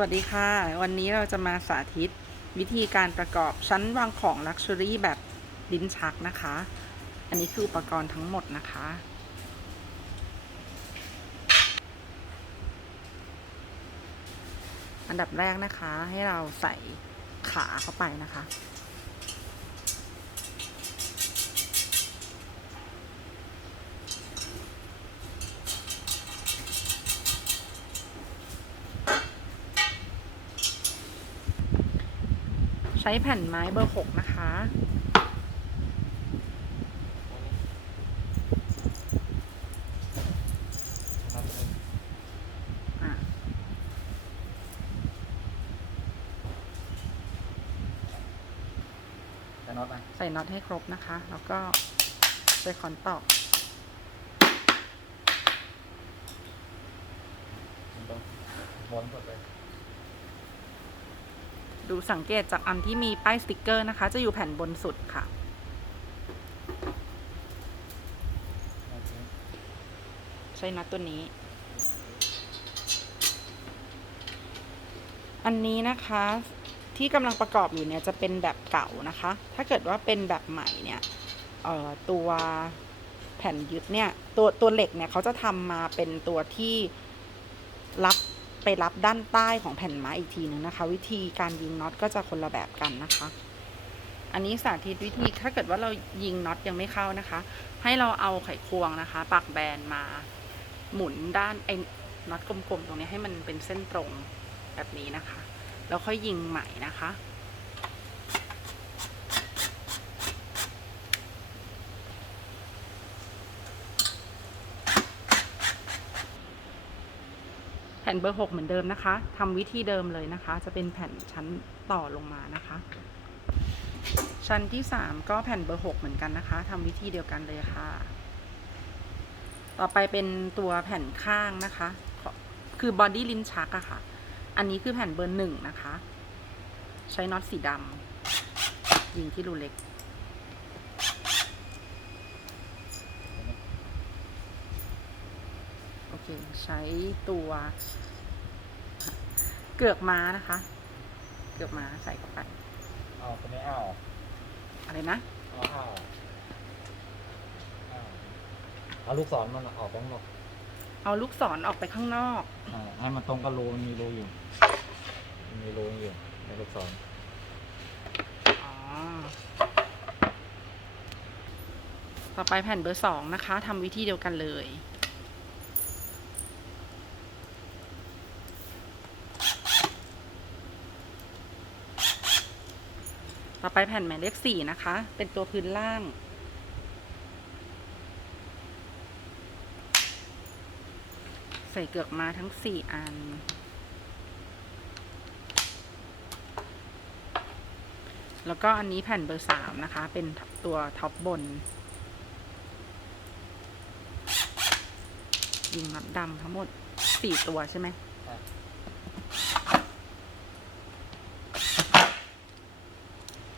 วัสดีค่ะ วันนี้เราจะมาสาธิตวิธีการประกอบชั้นวางของลักชัวรี่แบบลิ้นชักนะคะ อันนี้คืออุปกรณ์ทั้งหมดนะคะ อันดับแรกนะคะให้เราใส่ขาเข้าไปนะคะ ใช้แผ่นไม้เบอร์หกนะคะอะจะน็อตไหมใส่น็อตให้ครบนะคะ แล้วก็ใส่คอนตอกมันต้องม้วนหมดเลย ดูสังเกตจากอันที่มีป้ายสติกเกอร์นะคะ จะอยู่แผ่นบนสุดค่ะ ใช้น็อตตัวนี้ อันนี้นะคะที่กำลังประกอบอยู่เนี่ยจะเป็นแบบเก่านะคะ ถ้าเกิดว่าเป็นแบบใหม่เนี่ยตัวแผ่นยึดเนี่ยตัวตัวเหล็กเนี่ยเขาจะทำมาเป็นตัวที่รับ ไปรับด้านใต้ของแผ่นไม้อีกทีหนึ่งนะคะ วิธีการยิงน็อตก็จะคนละแบบกันนะคะ อันนี้สาธิตวิธีถ้าเกิดว่าเรายิงน็อตยังไม่เข้านะคะ ให้เราเอาไขควงนะคะ ปักแบนมาหมุนด้านไอ้น็อตกลมๆตรงนี้ให้มันเป็นเส้นตรงแบบนี้นะคะ แล้วค่อยยิงใหม่นะคะ ผ่นเบอร์หกเหมือนเดิมนะคะทำวิธีเดิมเลยนะคะ จะเป็นแผ่นชั้นต่อลงมานะคะ ชั้นที่สามก็แผ่นเบอร์หกเหมือนกันนะคะทำวิธีเดียวกันเลยค่ะ ต่อไปเป็นตัวแผ่นข้างนะคะ คือบอดี้ลิ้นชักอะค่ะ อันนี้คือแผ่นเบอร์หนึ่งนะคะ ใช้น็อตสีดำยิงที่รูเล็กโอเคใช้ตัว เกือกม้านะคะ เกือกม้าใส่เข้าไปเอาคนนี้เอาออกอะไรนะเอาเอาออกเอาเอาลูกศรมันออกไปข้างนอกเอาลูกศรออกไปข้างนอก อ่าให้มันตรงกับรูมันมีรูอยู่มันมีรูอยู่ในลูกศรอ๋อ ต่อไปแผ่นเบอร์สองนะคะทำวิธีเดียวกันเลย ต่อไปแผ่นหมายเลขสี่นะคะ เป็นตัวพื้นล่าง ใส่เกือกมาทั้งสี่อัน แล้วก็อันนี้แผ่นเบอร์สามนะคะ เป็นตัวท็อปบน ยิงน็อตดำทั้งหมดสี่ตัวใช่ไหม อะ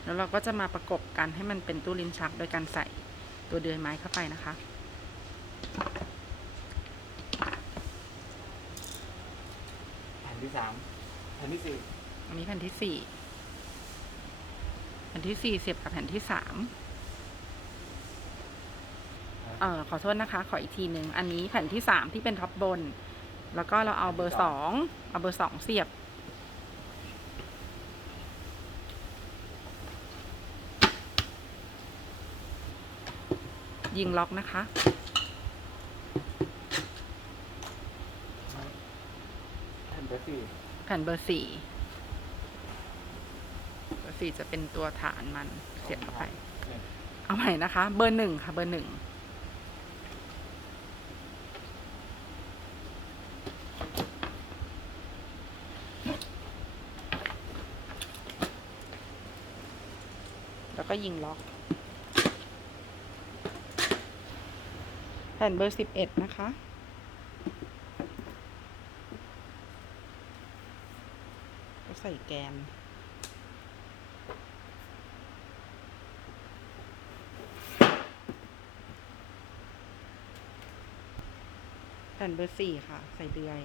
แล้วเราก็จะมาประกบกันให้มันเป็นตู้ลิ้นชักโดยการใส่ตัวเดือยไม้เข้าไปนะคะ แผ่นที่สามแผ่นที่สี่อันนี้แผ่นที่สี่แผ่นที่สี่เสียบกับแผ่นที่สามเออขอโทษนะคะ ขออีกทีหนึ่งอันนี้แผ่นที่สามที่เป็นท็อปบน แล้วก็เราเอาเบอร์สองเอาเบอร์สองเสียบ ยิงล็อกนะคะ แผ่นเบอร์สี่แผ่นเบอร์สี่เบอร์สี่จะเป็นตัวฐานมันเสียบเข้าไปเนี่ยเอาใหม่นะคะ เบอร์หนึ่งค่ะ เบอร์หนึ่งแล้วก็ยิงล็อก แผ่นเบอร์สิบเอ็ดนะคะ ก็ใส่แกน แผ่นเบอร์สี่ค่ะ ใส่เดือย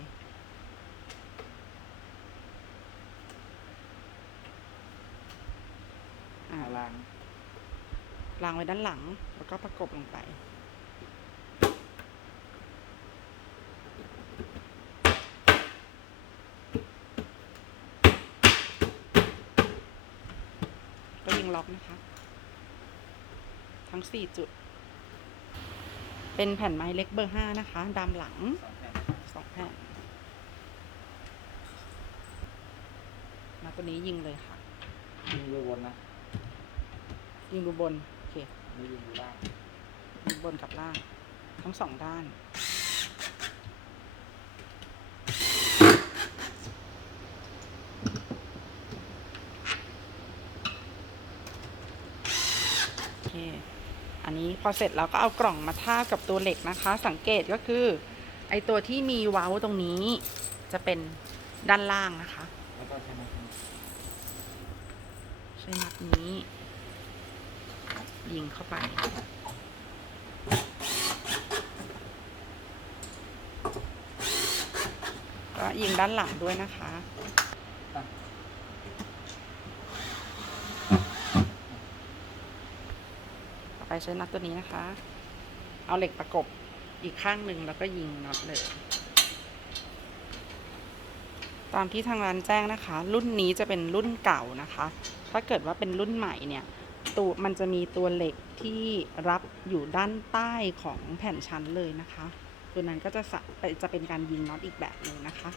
ล้างล้างไว้ด้านหลัง แล้วก็ประกบลงไป ล็อกนะคะ ทั้ง4จุด เป็นแผ่นไม้เล็กเบอร์5นะคะ ดามหลังสองแผ่น2แผ่นมาตัวนี้ยิงเลยค่ะ ยิงดูบนนะ ยิงดูบน โอเคนี่ยิงดูล่างยิงบนกับล่าง ทั้งสองด้าน โอเค อันนี้พอเสร็จแล้วก็เอากล่องมาทาบกับตัวเหล็กนะคะ สังเกตก็คือ ไอตัวที่มีเว้าตรงนี้ จะเป็นด้านล่างนะคะใช้ไม้แข็งใช้นัดนี้ ยิงเข้าไปก็ยิงด้านหลังด้วยนะคะ อะ ต่อ ไปใช้น็อตตัวนี้นะคะ เอาเหล็กประกบอีกข้างหนึ่งแล้วก็ยิงน็อตเลยตามที่ทางร้านแจ้งนะคะ รุ่นนี้จะเป็นรุ่นเก่านะคะ ถ้าเกิดว่าเป็นรุ่นใหม่เนี่ยตัวมันจะมีตัวเหล็กที่รับอยู่ด้านใต้ของแผ่นชั้นเลยนะคะ ตัวนั้นก็จะสะจะเป็นการยิงน็อตอีกแบบหนึ่งนะคะ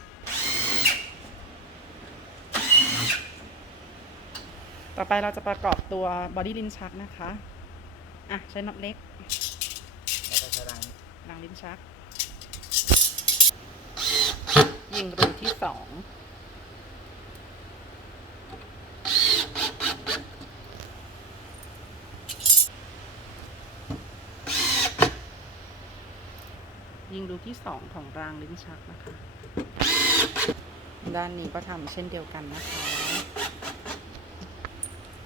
ต่อไปเราจะประกอบตัวบอดี้ลินชักนะคะ อะใช้น็อตเล็ก แล้วก็ใช้รางนี้รางลิ้นชัก ยิงรูที่สอง ยิงรูที่สองของรางลิ้นชักนะคะ ด้านนี้ก็ทำเช่นเดียวกันนะคะ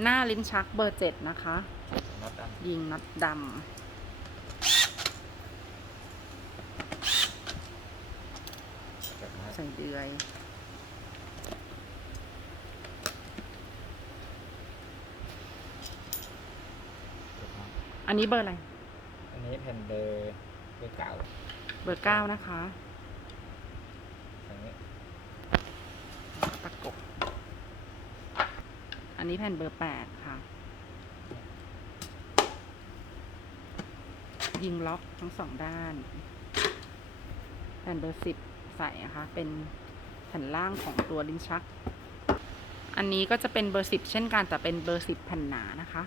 หน้าลิ้นชักเบอร์เจ็ดนะคะ น็อตดันยิงน็อตดำจากไม้ใส่เดือยจากไม้อันนี้เบอร์อะไร อันนี้แผ่นเบอร์เบอร์เก่าเบอร์เก้านะคะอย่างนี้ประกบ อันนี้แผ่นเบอร์แปดค่ะ ยิงล็อกทั้งสองด้าน แผ่นเบอร์สิบใส่นะคะ เป็นแผ่นล่างของตัวลิ้นชัก อันนี้ก็จะเป็นเบอร์สิบเช่นกันแต่เป็นเบอร์สิบแผ่นหนานะคะ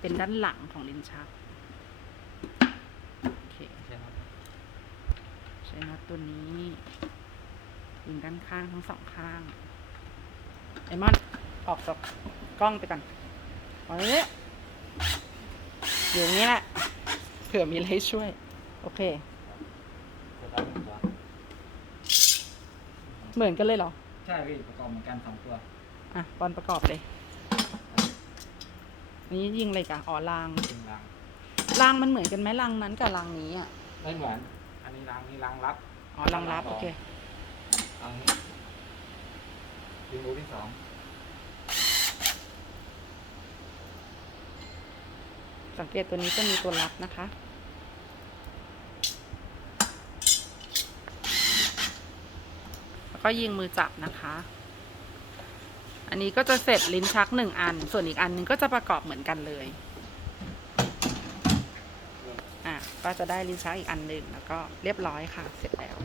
เป็นด้านหลังของลิ้นชัก โอเค ใช้น็อตใช้น็อตตัวนี้ยิงด้านข้างทั้งสองข้าง ไอมอนออกจากกล้องไปก่อนเอาเลยอยู่ตรงนี้แหละ เผื่อมีอะไรให้ช่วย โอเคจะได้หนึ่งตัวเหมือนกันเลยเหรอ ใช่พี่ประกอบเหมือนกันสองตัวอะบอลประกอบเลยอันนี้ยิงเลยกะอ๋อรางยิงรางรางมันเหมือนกันไหมรางนั้นกับรางนี้อะ ไม่เหมือน อันนี้รางนี้รางรับอ๋อรางรับ โอเคเอางี้ ยิงรูที่สองสังเกตตัวนี้จะมีตัวรับนะคะ แล้วก็ยิงมือจับนะคะ อันนี้ก็จะเสร็จลิ้นชักหนึ่งอัน ส่วนอีกอันหนึงก็จะประกอบเหมือนกันเลย อะ ก็จะได้ลิ้นชักอีกอันหนึ่งแล้วก็เรียบร้อยค่ะ เสร็จแล้ว